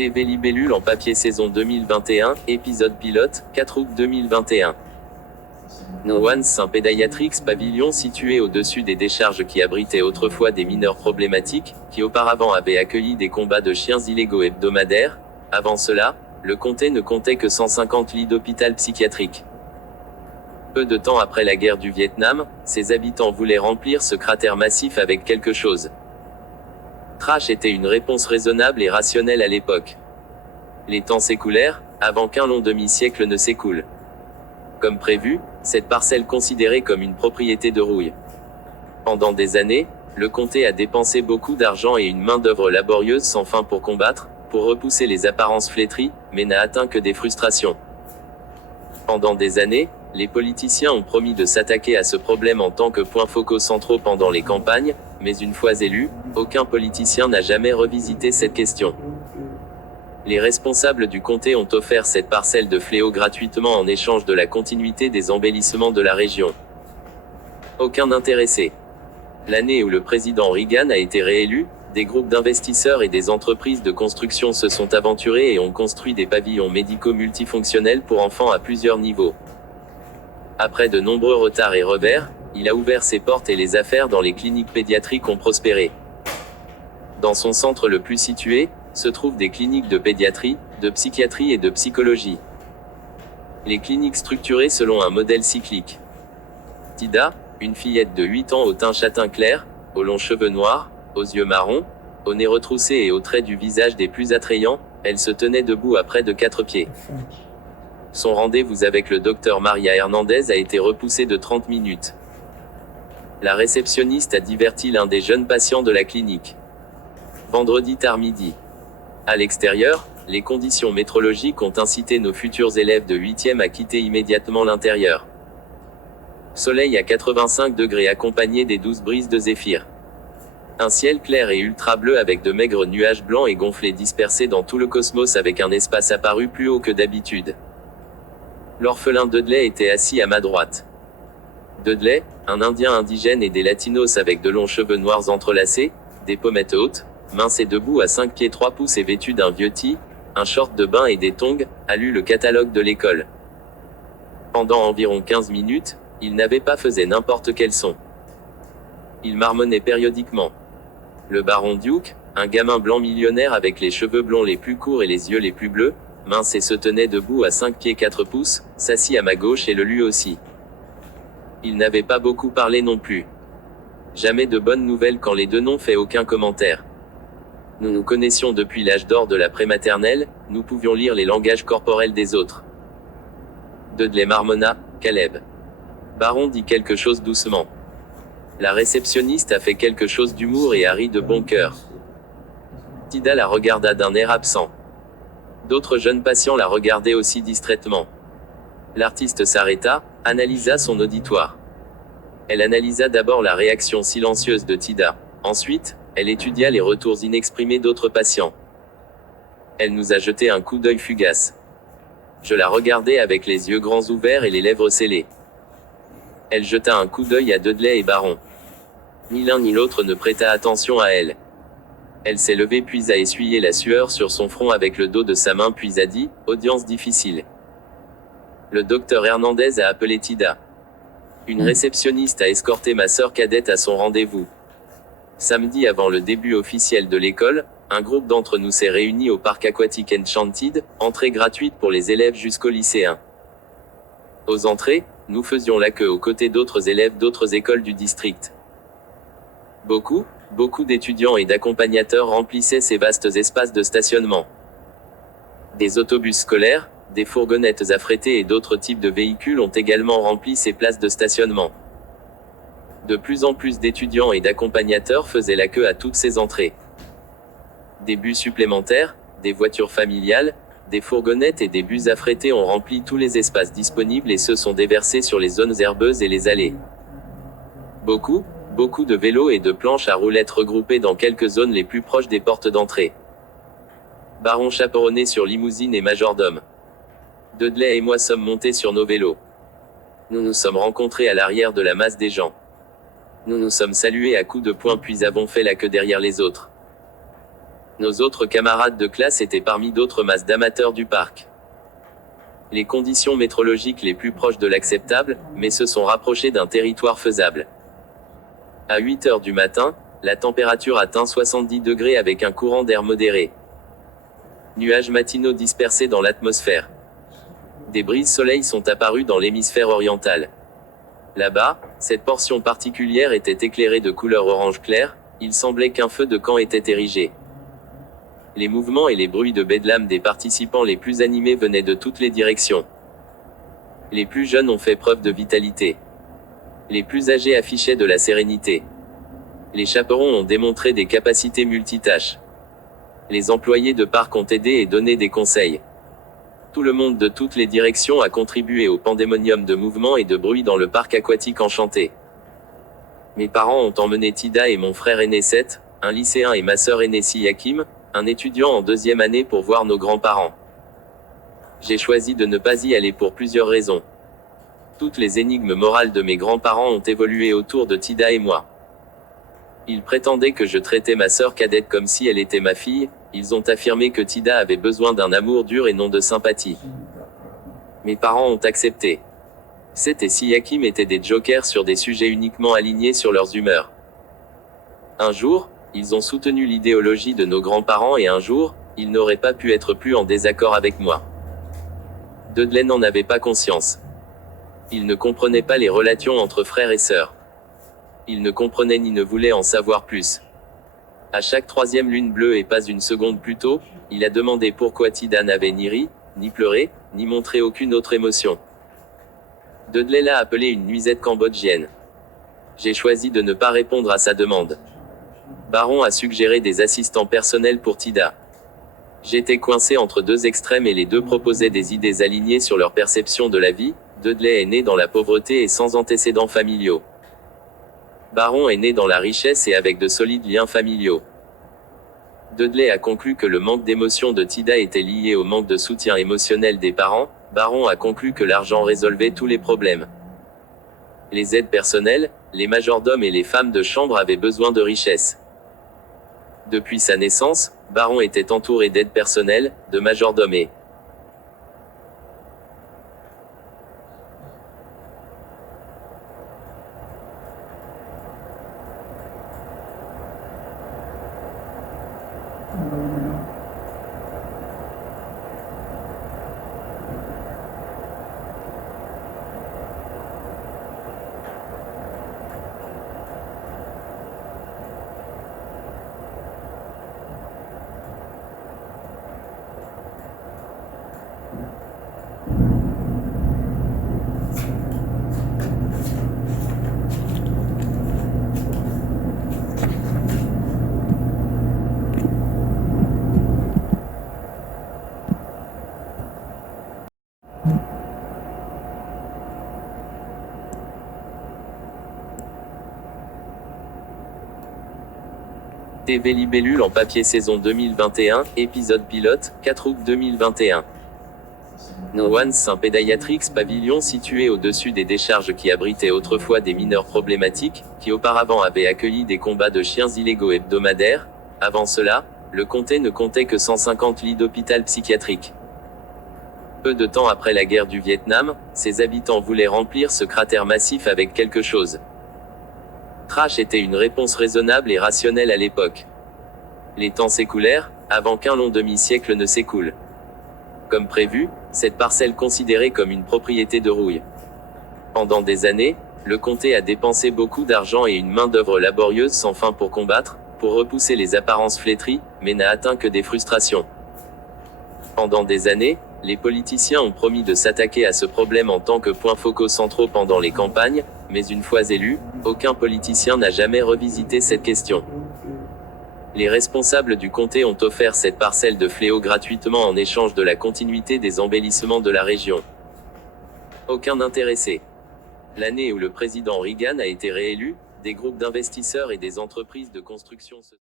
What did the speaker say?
TV Libellule en papier saison 2021, épisode pilote, 4 août 2021. Noans Saint-Pédiatrix pavillon situé au-dessus des décharges qui abritaient autrefois des mineurs problématiques, qui auparavant avaient accueilli des combats de chiens illégaux hebdomadaires. Avant cela, le comté ne comptait que 150 lits d'hôpital psychiatrique. Peu de temps après la guerre du Vietnam, ses habitants voulaient remplir ce cratère massif avec quelque chose. Trash était une réponse raisonnable et rationnelle à l'époque. Les temps s'écoulèrent, avant qu'un long demi-siècle ne s'écoule. Comme prévu, cette parcelle considérée comme une propriété de rouille. Pendant des années, le comté a dépensé beaucoup d'argent et une main-d'œuvre laborieuse sans fin pour combattre, pour repousser les apparences flétries, mais n'a atteint que des frustrations. Pendant des années, les politiciens ont promis de s'attaquer à ce problème en tant que points focaux centraux pendant les campagnes, mais une fois élus, aucun politicien n'a jamais revisité cette question. Les responsables du comté ont offert cette parcelle de fléau gratuitement en échange de la continuité des embellissements de la région. Aucun intéressé. L'année où le président Reagan a été réélu, des groupes d'investisseurs et des entreprises de construction se sont aventurés et ont construit des pavillons médicaux multifonctionnels pour enfants à plusieurs niveaux. Après de nombreux retards et revers, il a ouvert ses portes et les affaires dans les cliniques pédiatriques ont prospéré. Dans son centre le plus situé, se trouvent des cliniques de pédiatrie, de psychiatrie et de psychologie. Les cliniques structurées selon un modèle cyclique. Tida, une fillette de 8 ans au teint châtain clair, aux longs cheveux noirs, aux yeux marrons, au nez retroussé et aux traits du visage des plus attrayants, elle se tenait debout à près de 4 pieds. Son rendez-vous avec le docteur Maria Hernandez a été repoussé de 30 minutes. La réceptionniste a diverti l'un des jeunes patients de la clinique. Vendredi tard midi. À l'extérieur, les conditions météorologiques ont incité nos futurs élèves de 8e à quitter immédiatement l'intérieur. Soleil à 85 degrés accompagné des douces brises de zéphyr. Un ciel clair et ultra bleu avec de maigres nuages blancs et gonflés dispersés dans tout le cosmos avec un espace apparu plus haut que d'habitude. L'orphelin Dudley était assis à ma droite. Dudley, un Indien indigène et des latinos avec de longs cheveux noirs entrelacés, des pommettes hautes, mince et debout à 5 pieds 3 pouces et vêtu d'un vieux tee, un short de bain et des tongs, a lu le catalogue de l'école. Pendant environ 15 minutes, il n'avait pas fait n'importe quel son. Il marmonnait périodiquement. Le baron Duke, un gamin blanc millionnaire avec les cheveux blonds les plus courts et les yeux les plus bleus, mince et se tenait debout à 5 pieds 4 pouces, s'assit à ma gauche et le lut aussi. Il n'avait pas beaucoup parlé non plus. Jamais de bonnes nouvelles quand les deux n'ont fait aucun commentaire. Nous nous connaissions depuis l'âge d'or de la prématernelle, nous pouvions lire les langages corporels des autres. Dudley marmonna, Caleb. Baron dit quelque chose doucement. La réceptionniste a fait quelque chose d'humour et a ri de bon cœur. Tida la regarda d'un air absent. D'autres jeunes patients la regardaient aussi distraitement. L'artiste s'arrêta, analysa son auditoire. Elle analysa d'abord la réaction silencieuse de Tida. Ensuite, elle étudia les retours inexprimés d'autres patients. Elle nous a jeté un coup d'œil fugace. Je la regardais avec les yeux grands ouverts et les lèvres scellées. Elle jeta un coup d'œil à Dudley et Baron. Ni l'un ni l'autre ne prêta attention à elle. Elle s'est levée puis a essuyé la sueur sur son front avec le dos de sa main puis a dit, « Audience difficile. » Le docteur Hernandez a appelé Tida. Une réceptionniste a escorté ma sœur cadette à son rendez-vous. Samedi avant le début officiel de l'école, un groupe d'entre nous s'est réuni au parc aquatique Enchanted, entrée gratuite pour les élèves jusqu'au lycéen. Aux entrées, nous faisions la queue aux côtés d'autres élèves d'autres écoles du district. Beaucoup d'étudiants et d'accompagnateurs remplissaient ces vastes espaces de stationnement. Des autobus scolaires, des fourgonnettes affrétées et d'autres types de véhicules ont également rempli ces places de stationnement. De plus en plus d'étudiants et d'accompagnateurs faisaient la queue à toutes ces entrées. Des bus supplémentaires, des voitures familiales, des fourgonnettes et des bus affrétés ont rempli tous les espaces disponibles et se sont déversés sur les zones herbeuses et les allées. Beaucoup de vélos et de planches à roulettes regroupées dans quelques zones les plus proches des portes d'entrée. Baron chaperonné sur limousine et majordome. Dudley et moi sommes montés sur nos vélos. Nous nous sommes rencontrés à l'arrière de la masse des gens. Nous nous sommes salués à coups de poing puis avons fait la queue derrière les autres. Nos autres camarades de classe étaient parmi d'autres masses d'amateurs du parc. Les conditions météorologiques les plus proches de l'acceptable, mais se sont rapprochées d'un territoire faisable. À 8 heures du matin, la température atteint 70 degrés avec un courant d'air modéré. Nuages matinaux dispersés dans l'atmosphère. Des brises soleil sont apparues dans l'hémisphère oriental. Là-bas, cette portion particulière était éclairée de couleur orange clair, il semblait qu'un feu de camp était érigé. Les mouvements et les bruits de bedlam des participants les plus animés venaient de toutes les directions. Les plus jeunes ont fait preuve de vitalité. Les plus âgés affichaient de la sérénité. Les chaperons ont démontré des capacités multitâches. Les employés de parc ont aidé et donné des conseils. Tout le monde de toutes les directions a contribué au pandémonium de mouvements et de bruit dans le parc aquatique enchanté. Mes parents ont emmené Tida et mon frère aîné Seth, un lycéen et ma sœur aînée Siakim, un étudiant en 2e année pour voir nos grands-parents. J'ai choisi de ne pas y aller pour plusieurs raisons. Toutes les énigmes morales de mes grands-parents ont évolué autour de Tida et moi. Ils prétendaient que je traitais ma sœur cadette comme si elle était ma fille, ils ont affirmé que Tida avait besoin d'un amour dur et non de sympathie. Mes parents ont accepté. Seth et Siakim étaient des jokers sur des sujets uniquement alignés sur leurs humeurs. Un jour, ils ont soutenu l'idéologie de nos grands-parents et un jour, ils n'auraient pas pu être plus en désaccord avec moi. Dudley n'en avait pas conscience. Il ne comprenait pas les relations entre frères et sœurs. Il ne comprenait ni ne voulait en savoir plus. À chaque 3e lune bleue et pas une seconde plus tôt, il a demandé pourquoi Tida n'avait ni ri, ni pleuré, ni montré aucune autre émotion. Dudley l'a appelé une nuisette cambodgienne. J'ai choisi de ne pas répondre à sa demande. Baron a suggéré des assistants personnels pour Tida. J'étais coincé entre deux extrêmes et les deux proposaient des idées alignées sur leur perception de la vie. Dudley est né dans la pauvreté et sans antécédents familiaux. Baron est né dans la richesse et avec de solides liens familiaux. Dudley a conclu que le manque d'émotion de Tida était lié au manque de soutien émotionnel des parents. Baron a conclu que l'argent résolvait tous les problèmes. Les aides personnelles, les majordomes et les femmes de chambre avaient besoin de richesse. Depuis sa naissance, Baron était entouré d'aides personnelles, de majordomes et TV Libellule en papier saison 2021, épisode pilote, 4 août 2021. No One Saint Pédaillatrix pavillon situé au-dessus des décharges qui abritaient autrefois des mineurs problématiques, qui auparavant avaient accueilli des combats de chiens illégaux hebdomadaires. Avant cela, le comté ne comptait que 150 lits d'hôpital psychiatrique. Peu de temps après la guerre du Vietnam, ses habitants voulaient remplir ce cratère massif avec quelque chose. Trash était une réponse raisonnable et rationnelle à l'époque. Les temps s'écoulèrent, avant qu'un long demi-siècle ne s'écoule. Comme prévu, cette parcelle considérée comme une propriété de rouille. Pendant des années, le comté a dépensé beaucoup d'argent et une main-d'œuvre laborieuse sans fin pour combattre, pour repousser les apparences flétries, mais n'a atteint que des frustrations. Pendant des années, les politiciens ont promis de s'attaquer à ce problème en tant que points focaux centraux pendant les campagnes, mais une fois élus, aucun politicien n'a jamais revisité cette question. Les responsables du comté ont offert cette parcelle de fléau gratuitement en échange de la continuité des embellissements de la région. Aucun intéressé. L'année où le président Reagan a été réélu, des groupes d'investisseurs et des entreprises de construction se